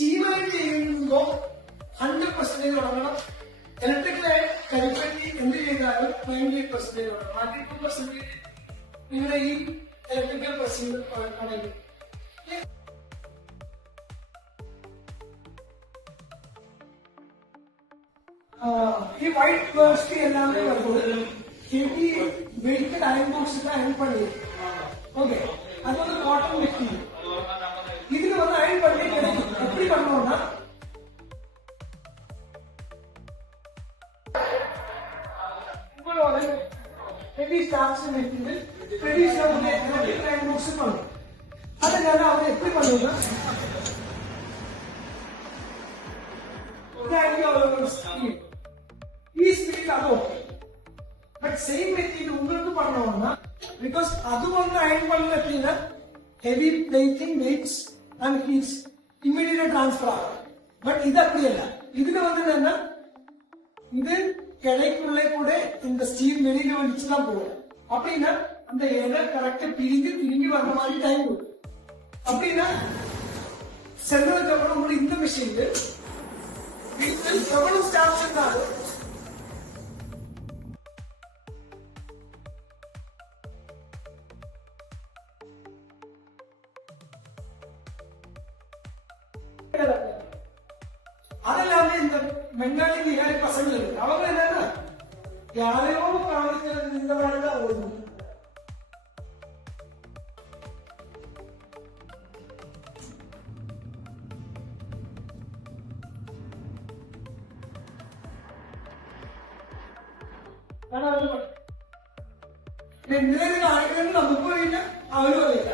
സ്റ്റീമായി ചെയ്യുമ്പോൾ 100% തുടങ്ങണം. ഇലക്ട്രിക്കലായി കരിപ്പറ്റി എന്ത് ചെയ്താലും 98% തുടങ്ങണം. 92% നിങ്ങളുടെ ഈ ഇലക്ട്രിക്കൽ പ്രശ്നം ആണെങ്കിൽ ഈ വൈറ്റ് വേഴ്സ്റ്റ് എല്ലാവരും വരുന്നത് heavy weighted iron box iron പണി. ഓക്കെ, அது வந்து காட்டன் மெட்டீரியல். இதுல வந்து அயன் பண்ணி கிடைக்கும். எப்படி பண்ணுவோம்னா உங்களோட heavy stocks material traditional electric iron box பண்ணும். அதனால அவர் எப்படி பண்ணுவாங்க, ഈ സ്പീഡ് അത് ഓക്കെ. ബട്ട് സെയിം മെറ്റീരിയൽ உங்களுக்கு பண்ணணும்னா because അതുകൊണ്ട് അയൺ பண்ண heavy plating weights and heats immediate transfer ആകും. பட் இது அப்படி இல்ல. இதுல வந்து என்ன, இது கிடைக்குள்ள கூட இந்த ஸ்டீல் வெளியில வந்துச்சுதான் போகும். அப்படின்னா அந்த இடம் கரெக்டா பிரிஞ்சு திரும்பி வர்ற மாதிரி டைம் கொடுக்கும். அப்படின்னா சென்றதுக்கு அப்புறம் உங்களுக்கு இந்த மிஷின் எவ்வளவு ஸ்டாஃப்ஸ் இருந்தாலும் அதெல்லாமே இந்த மென்னாலி நிகாரி பசங்க இருக்கு. அவங்க என்னன்னா யாரையோ காமிக்கிறது இந்த மாதிரிதான் ஓடும். ആണോ നിലവിൽ ആരെങ്കിലും നമുക്കും അറിയില്ല, അവരും അറിയില്ല.